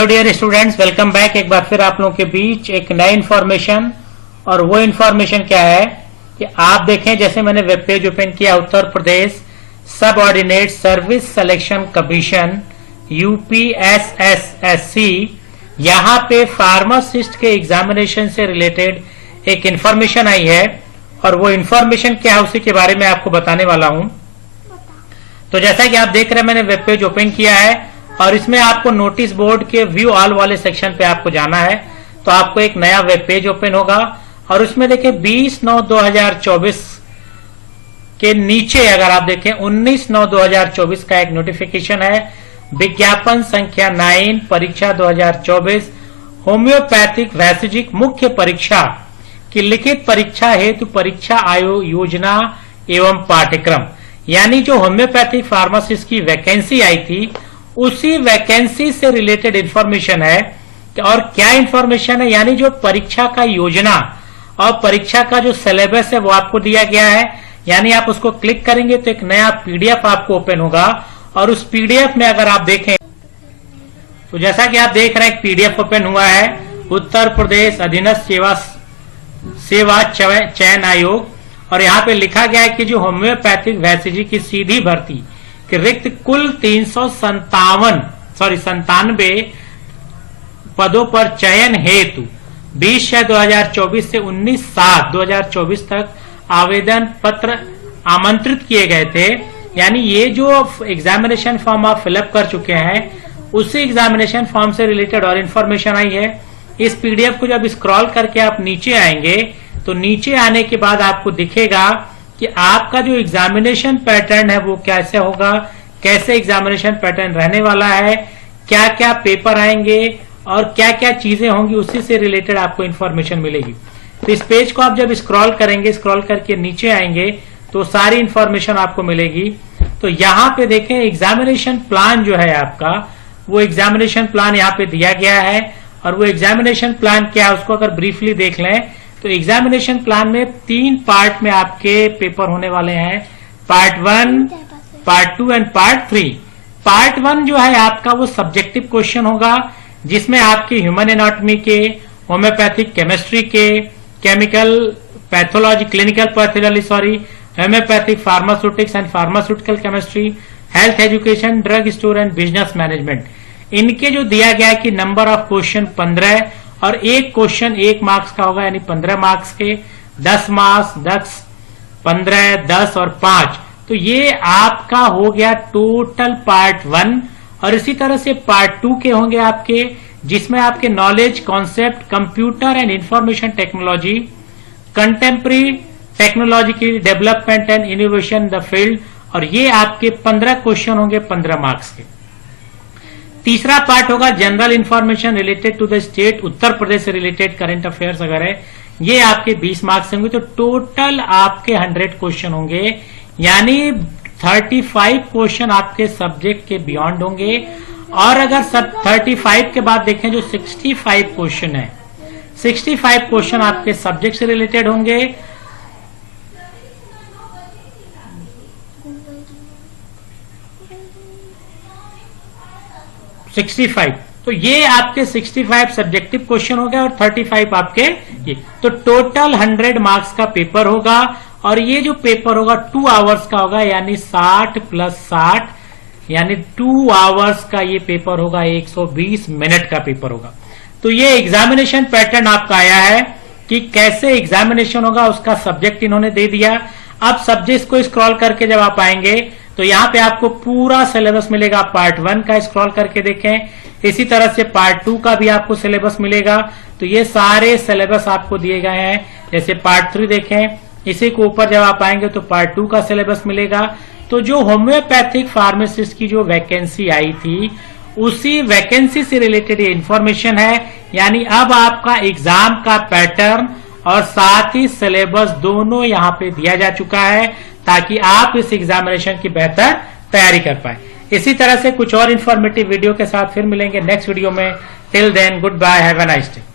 Hello dear students, welcome back. एक बार फिर आप लोगों के बीच एक नई इन्फॉर्मेशन। और वो इन्फॉर्मेशन क्या है कि आप देखें, जैसे मैंने वेब पेज ओपन किया, उत्तर प्रदेश सब ordinate service selection commission UPSSSC, यहाँ पे फार्मासिस्ट के एग्जामिनेशन से रिलेटेड एक इन्फॉर्मेशन आई है। और वो इन्फॉर्मेशन क्या है उसी के बारे में आपको बताने वाला हूं। तो जैसा कि आप देख रहे हैं, मैंने वेब पेज ओपन किया है और इसमें आपको नोटिस बोर्ड के व्यू ऑल वाले सेक्शन पे आपको जाना है। तो आपको एक नया वेब पेज ओपन होगा और उसमें देखिए 20/9/2024 के नीचे अगर आप देखें 19/9/2024 का एक नोटिफिकेशन है, विज्ञापन संख्या 9, परीक्षा 2024, होम्योपैथिक वैशेजिक मुख्य परीक्षा की लिखित परीक्षा हेतु परीक्षा आयोग योजना एवं पाठ्यक्रम, यानी जो होम्योपैथिक फार्मासिस्ट की वैकेंसी आई थी उसी वैकेंसी से रिलेटेड इंफॉर्मेशन है। और क्या इंफॉर्मेशन है, यानी जो परीक्षा का योजना और परीक्षा का जो सिलेबस है वो आपको दिया गया है। यानी आप उसको क्लिक करेंगे तो एक नया पीडीएफ आपको ओपन होगा और उस पीडीएफ में अगर आप देखें तो जैसा कि आप देख रहे हैं एक पीडीएफ ओपन हुआ है, उत्तर प्रदेश अधीनस्थ सेवा चयन आयोग, और यहाँ पे लिखा गया है कि जो होम्योपैथिक वैशेजी की सीधी भर्ती कि रिक्त कुल 97 पदों पर चयन हेतु 20/6/2024 से 19/7/2024 तक आवेदन पत्र आमंत्रित किए गए थे। यानी ये जो एग्जामिनेशन फॉर्म आप फिलअप कर चुके हैं उसी एग्जामिनेशन फॉर्म से रिलेटेड और इन्फॉर्मेशन आई है। इस पीडीएफ को जब स्क्रॉल करके आप नीचे आएंगे तो नीचे आने के बाद आपको दिखेगा कि आपका जो एग्जामिनेशन पैटर्न है वो कैसे होगा, कैसे एग्जामिनेशन पैटर्न रहने वाला है, क्या क्या पेपर आएंगे और क्या क्या चीजें होंगी, उसी से रिलेटेड आपको इन्फॉर्मेशन मिलेगी। तो इस पेज को आप जब स्क्रॉल करेंगे, स्क्रॉल करके नीचे आएंगे तो सारी इन्फॉर्मेशन आपको मिलेगी। तो यहाँ पे देखें एग्जामिनेशन प्लान जो है आपका, वो एग्जामिनेशन प्लान यहाँ पे दिया गया है। और वो एग्जामिनेशन प्लान क्या है उसको अगर ब्रीफली देख लें तो एग्जामिनेशन प्लान में 3 पार्ट में आपके पेपर होने वाले हैं, part 1, part 2 and part 3। Part 1 जो है आपका वो सब्जेक्टिव क्वेश्चन होगा, जिसमें आपके ह्यूमन एनाटॉमी के, होम्योपैथिक केमिस्ट्री के, chemical pathology, clinical pathology homeopathic pharmaceutics and pharmaceutical chemistry, health education, drug store and business management, इनके जो दिया गया है कि नंबर ऑफ क्वेश्चन 15 और एक क्वेश्चन 1 मार्क्स का होगा, यानी 15 मार्क्स के 10 मार्क्स, 10, 15, 10 और 5। तो ये आपका हो गया टोटल पार्ट 1। और इसी तरह से पार्ट 2 के होंगे आपके, जिसमें आपके knowledge, concept, computer and information technology, contemporary technology की development and innovation the field, और ये आपके 15 क्वेश्चन होंगे 15 मार्क्स के। तीसरा पार्ट होगा general information related to the state, Uttar Pradesh से रिलेटेड करंट अफेयर्स वगैरह, ये आपके 20 मार्क्स होंगे। तो टोटल आपके 100 क्वेश्चन होंगे, यानी 35 क्वेश्चन आपके सब्जेक्ट के बियॉन्ड होंगे। और अगर सब 35 के बाद देखें जो 65 क्वेश्चन है, 65 क्वेश्चन आपके सब्जेक्ट से रिलेटेड होंगे। तो ये आपके 65 सब्जेक्टिव क्वेश्चन हो गए और 35 आपके ये, तो टोटल 100 मार्क्स का पेपर होगा। और ये जो पेपर होगा 2 आवर्स का होगा, यानी 60 + 60 यानी 2 आवर्स का ये पेपर होगा, 120 मिनट का पेपर होगा। तो ये एग्जामिनेशन पैटर्न आपका आया है कि कैसे एग्जामिनेशन होगा, उसका सब्जेक्ट इन्होंने दे दिया। अब सब्जेक्ट को स्क्रॉल करके जब आप आएंगे तो यहाँ पे आपको पूरा सिलेबस मिलेगा। पार्ट 1 का स्क्रॉल करके देखें, इसी तरह से पार्ट 2 का भी आपको सिलेबस मिलेगा। तो ये सारे सिलेबस आपको दिए गए हैं। जैसे पार्ट 3 देखें, इसी के ऊपर जब आप आएंगे तो पार्ट 2 का सिलेबस मिलेगा। तो जो होम्योपैथिक फार्मासिस्ट की जो वैकेंसी आई थी उसी वैकेंसी से रिलेटेड ये इंफॉर्मेशन है। यानी अब आपका एग्जाम का पैटर्न और साथ ही सिलेबस दोनों यहाँ पे दिया जा चुका है, ताकि आप इस एग्जामिनेशन की बेहतर तैयारी कर पाए। इसी तरह से कुछ और इन्फॉर्मेटिव वीडियो के साथ फिर मिलेंगे नेक्स्ट वीडियो में। Till then, good bye, have a nice day.